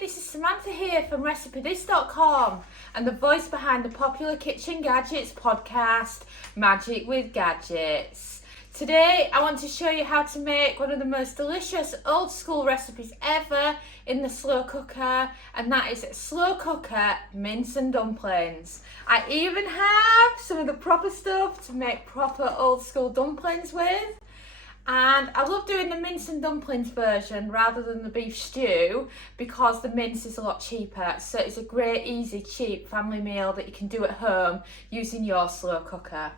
this is Samantha here from RecipeThis.com and the voice behind the popular Kitchen Gadgets podcast, Magic with Gadgets. Today I want to show you how to make one of the most delicious old school recipes ever in the slow cooker, and that is slow cooker mince and dumplings. I even have some of the proper stuff to make proper old school dumplings with. And I love doing the mince and dumplings version rather than the beef stew because the mince is a lot cheaper. So it's a great, easy, cheap family meal that you can do at home using your slow cooker.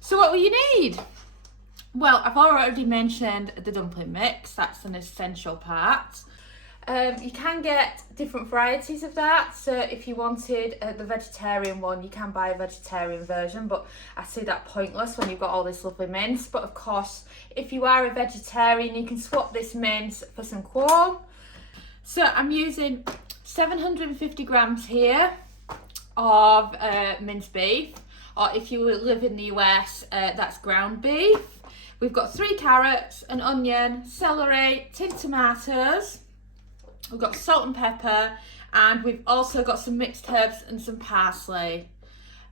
So what will you need? Well, I've already mentioned the dumpling mix. That's an essential part. You can get different varieties of that. So if you wanted the vegetarian one, you can buy a vegetarian version, but I see that pointless when you've got all this lovely mince. But of course, if you are a vegetarian, you can swap this mince for some quorn. So I'm using 750 grams here of minced beef, or if you live in the US, that's ground beef. We've got 3 carrots, an onion, celery, tinned tomatoes. We've got salt and pepper, and we've also got some mixed herbs and some parsley.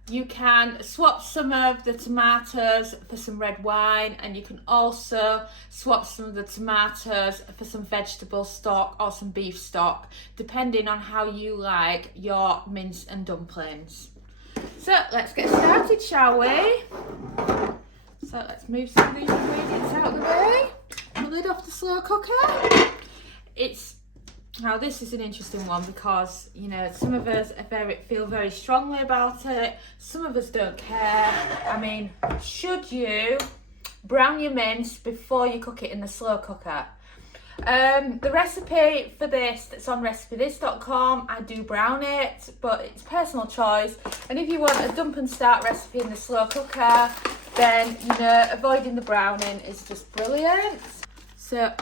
You can swap some of the tomatoes for some red wine, and you can also swap some of the tomatoes for some vegetable stock or some beef stock, depending on how you like your mince and dumplings. So let's get started, shall we? So let's move some of these ingredients out of the way. Put the lid off the slow cooker. Now this is an interesting one because, you know, some of us feel very strongly about it. Some of us don't care. I mean, should you brown your mince before you cook it in the slow cooker? The recipe for this that's on RecipeThis.com, I do brown it, but it's personal choice. And if you want a dump and start recipe in the slow cooker, then, you know, avoiding the browning is just brilliant. So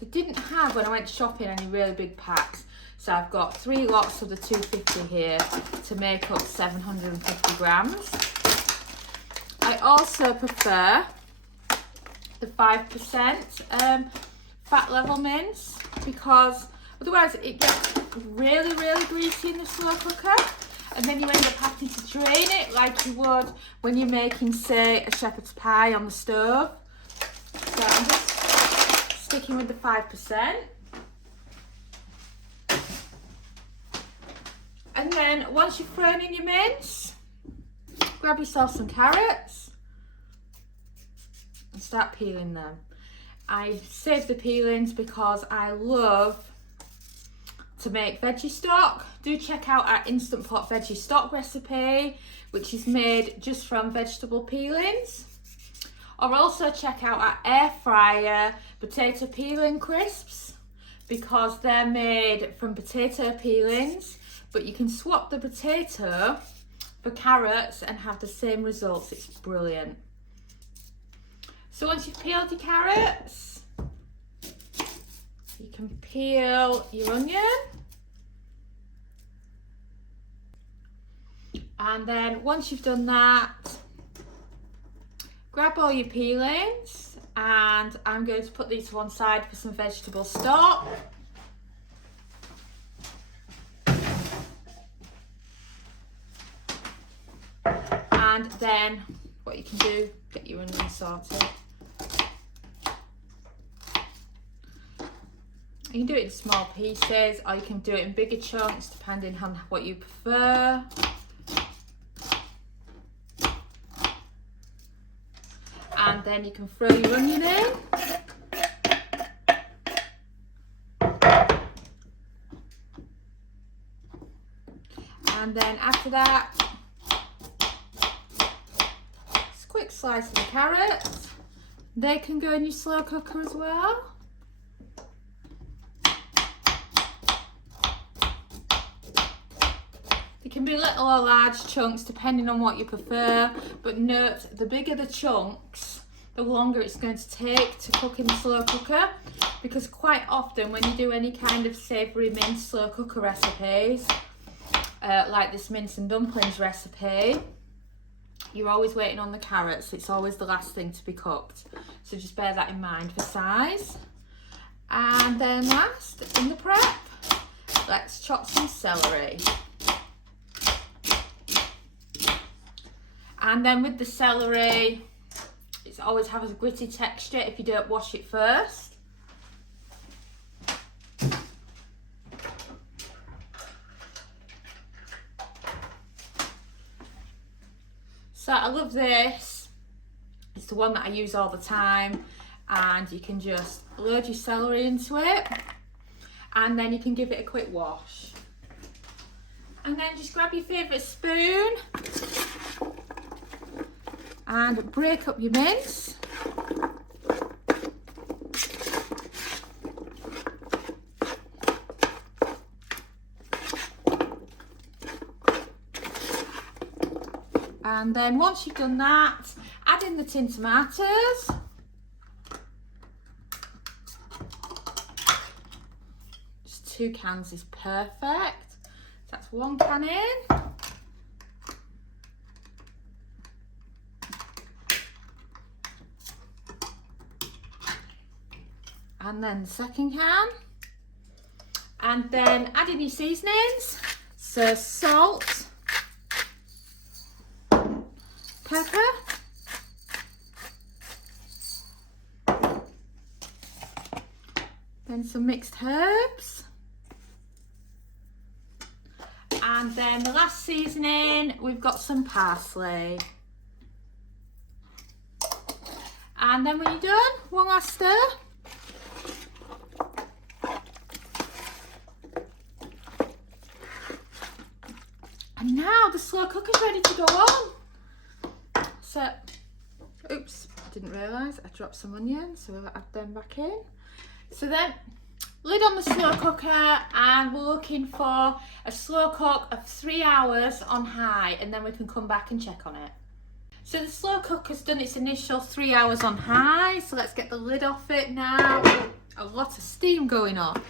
they didn't have, when I went shopping, any really big packs. So I've got 3 lots of the 250 here to make up 750 grams. I also prefer the 5% fat level mince because otherwise it gets really, really greasy in the slow cooker. And then you end up having to drain it like you would when you're making, say, a shepherd's pie on the stove. So I'm just sticking with the 5%. And then once you've thrown in your mince, grab yourself some carrots and start peeling them. I save the peelings because I love to make veggie stock. Do check out our Instant Pot veggie stock recipe, which is made just from vegetable peelings. Or also check out our air fryer potato peeling crisps because they're made from potato peelings, but you can swap the potato for carrots and have the same results. It's brilliant. So once you've peeled your carrots, you can peel your onion. And then once you've done that, grab all your peelings, and I'm going to put these to one side for some vegetable stock. And then what you can do, get your onion sorted. You can do it in small pieces, or you can do it in bigger chunks depending on what you prefer. And then you can throw your onion in. And then after that, just a quick slice of the carrots. They can go in your slow cooker as well. They can be little or large chunks depending on what you prefer, but note, the bigger the chunks, the longer it's going to take to cook in the slow cooker, because quite often when you do any kind of savoury mince slow cooker recipes, like this mince and dumplings recipe, you're always waiting on the carrots. It's always the last thing to be cooked. So just bear that in mind for size. And then last, in the prep, let's some celery. And then with the celery, it always has a gritty texture if you don't wash it first. So I love this. It's the one that I use all the time, and you can just load your celery into it, and then you can give it a quick wash. And then just grab your favourite spoon and break up your mince. And then once you've done that, add in the tin tomatoes. Just 2 cans is perfect. That's 1 can in. And then the 2nd can. And then add in your seasonings. So salt, pepper, then some mixed herbs, and then the last seasoning, we've got some parsley. And then when you're done, one last stir. And now the slow cooker's ready to go on. So, oops, didn't realise I dropped some onions, so we'll add them back in. So then, lid on the slow cooker, and we're looking for a slow cook of 3 hours on high, and then we can come back and check on it. So the slow cooker's done its initial 3 hours on high, so let's get the lid off it now. A lot of steam going on.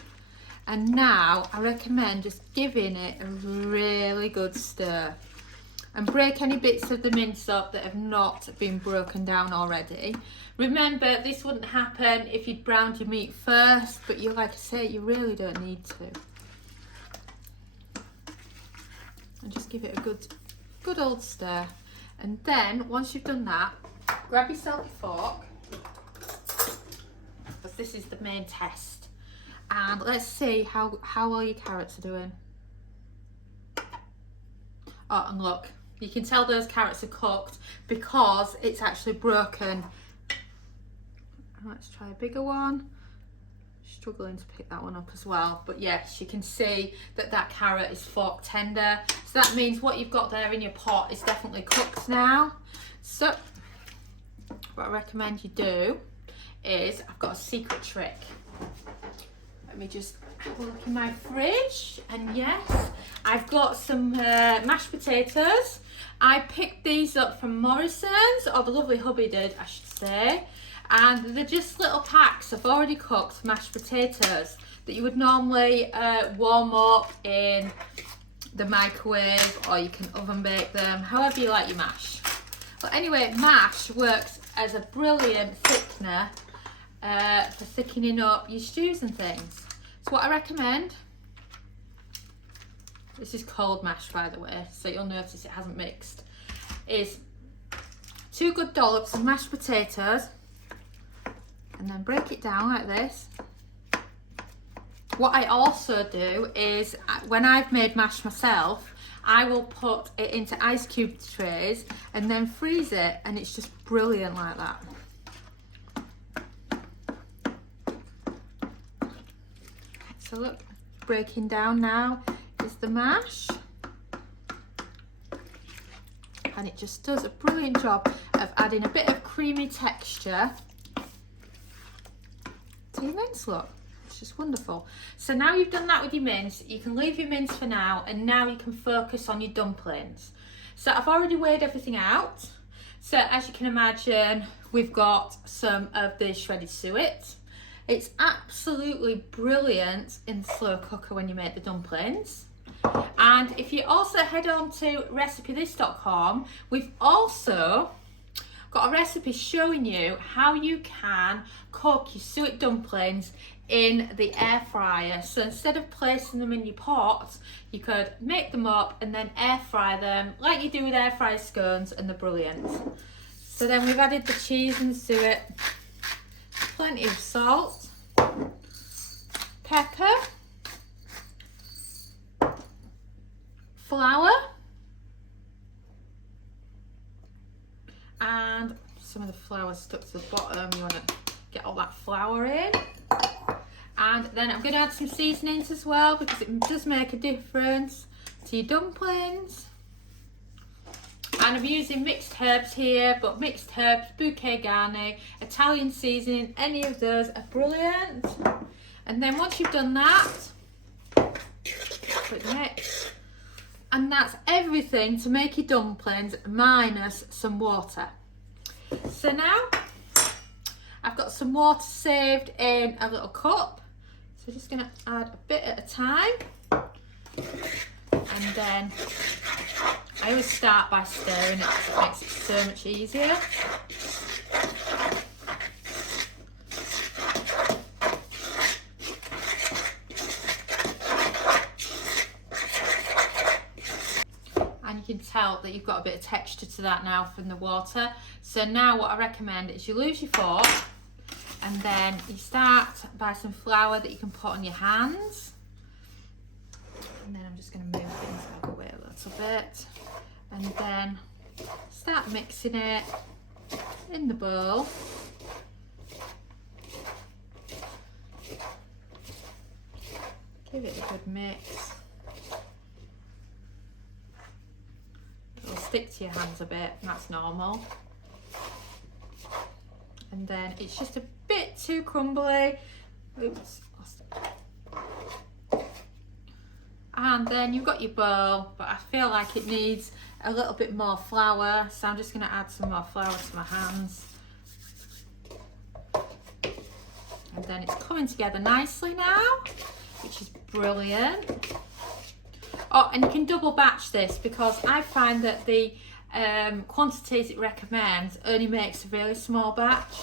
And now I recommend just giving it a really good stir. And break any bits of the mince up that have not been broken down already. Remember, this wouldn't happen if you'd browned your meat first, but you, like I say, you really don't need to. And just give it a good old stir. And then, once you've done that, grab yourself a fork, because this is the main test. And let's see how well your carrots are doing. Oh, and look. You can tell those carrots are cooked because it's actually broken. Let's try a bigger one. Struggling to pick that one up as well. But yes, you can see that carrot is fork tender. So that means what you've got there in your pot is definitely cooked now. So what I recommend you do is, I've got a secret trick. Let me just have a look in my fridge, and yes, I've got some mashed potatoes. I picked these up from Morrison's, or the lovely hubby did, I should say, and they're just little packs of already cooked mashed potatoes that you would normally warm up in the microwave, or you can oven bake them, however you like your mash. But anyway, mash works as a brilliant thickener for thickening up your stews and things. So what I recommend, this is cold mash by the way, so you'll notice it hasn't mixed, is 2 good dollops of mashed potatoes, and then break it down like this. What I also do is, when I've made mash myself, I will put it into ice cube trays and then freeze it, and it's just brilliant like that. So look, breaking down now is the mash, and it just does a brilliant job of adding a bit of creamy texture to your mince. Look, it's just wonderful. So now you've done that with your mince, you can leave your mince for now, and now you can focus on your dumplings. So I've already weighed everything out. So as you can imagine, we've got some of the shredded suet. It's absolutely brilliant in the slow cooker when you make the dumplings. And if you also head on to recipe.this.com, we've also got a recipe showing you how you can cook your suet dumplings in the air fryer. So instead of placing them in your pot, you could make them up and then air fry them like you do with air fried scones, and they're brilliant. So then we've added the cheese into it, plenty of salt, pepper, flour, and some of the flour stuck to the bottom. You want to get all that flour in. And then I'm going to add some seasonings as well, because it does make a difference to your dumplings. And I'm using mixed herbs here, but mixed herbs, bouquet garni, Italian seasoning, any of those are brilliant. And then once you've done that, quick mix. And that's everything to make your dumplings minus some water. So now I've got some water saved in a little cup. So just going to add a bit at a time. And then I always start by stirring it because it makes it so much easier. And you can tell that you've got a bit of texture to that now from the water. So now what I recommend is you lose your fork, and then you start by some flour that you can put on your hands. And then I'm just going to move things out of the way a little bit. And then start mixing it in the bowl. Give it a good mix. It'll stick to your hands a bit, and that's normal. And then it's just a bit too crumbly. Oops, lost it. And then you've got your bowl, but I feel like it needs a little bit more flour, so I'm just going to add some more flour to my hands. And then it's coming together nicely now, which is brilliant. Oh, and you can double batch this, because I find that the quantities it recommends only makes a really small batch.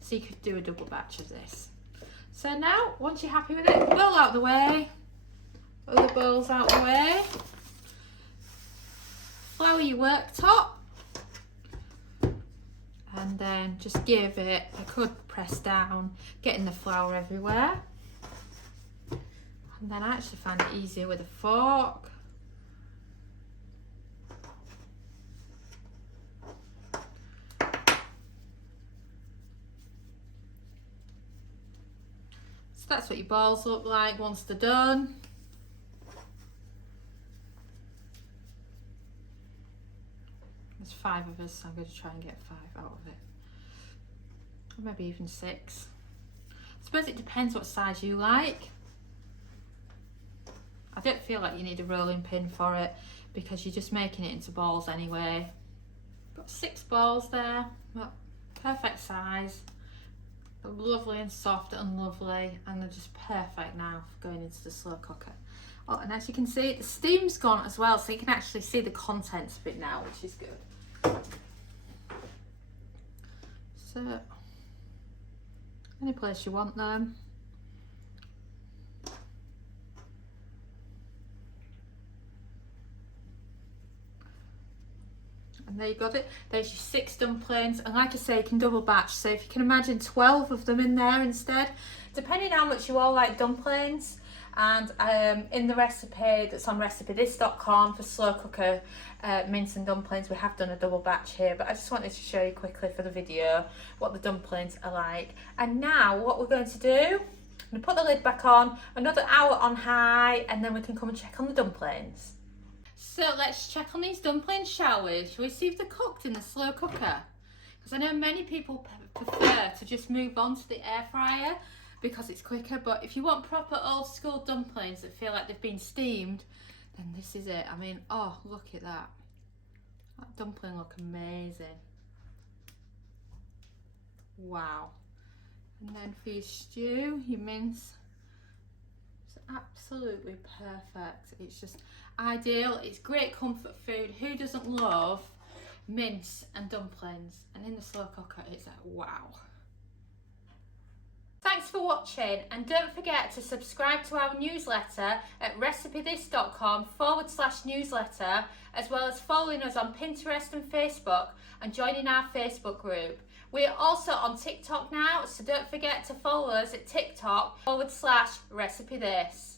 So you could do a double batch of this. So now, once you're happy with it, bowl out the way, other bowls out the way, flour your worktop, and then just give it a good press down, getting the flour everywhere. And then I actually find it easier with a fork. So that's what your balls look like once they're done. There's 5 of us, so I'm going to try and get 5 out of it. Or maybe even 6. I suppose it depends what size you like. I don't feel like you need a rolling pin for it, because you're just making it into balls anyway. Got 6 balls there, well, perfect size. They're lovely and soft and lovely, and they're just perfect now for going into the slow cooker. Oh, and as you can see, the steam's gone as well, so you can actually see the contents a bit now, which is good. So, any place you want them. And there you got it. There's your 6 dumplings, and like I say, you can double batch, so if you can imagine 12 of them in there instead, depending how much you all like dumplings. And in the recipe that's on recipethis.com for slow cooker mince and dumplings, we have done a double batch here, but I just wanted to show you quickly for the video what the dumplings are like. And now what we're going to do, I'm going to put the lid back on, another hour on high, and then we can come and check on the dumplings. So let's check on these dumplings, shall we? Shall we see if they're cooked in the slow cooker? Because I know many people prefer to just move on to the air fryer because it's quicker, but if you want proper old school dumplings that feel like they've been steamed, then this is it. I mean, oh, look at that. That dumpling look amazing. Wow. And then for your stew, your mince, it's absolutely perfect. It's just ideal. It's great comfort food. Who doesn't love mince and dumplings? And in the slow cooker, it's like, wow. for watching, and don't forget to subscribe to our newsletter at recipethis.com/newsletter, as well as following us on Pinterest and Facebook and joining our Facebook group. We are also on TikTok now, so don't forget to follow us at TikTok /recipethis.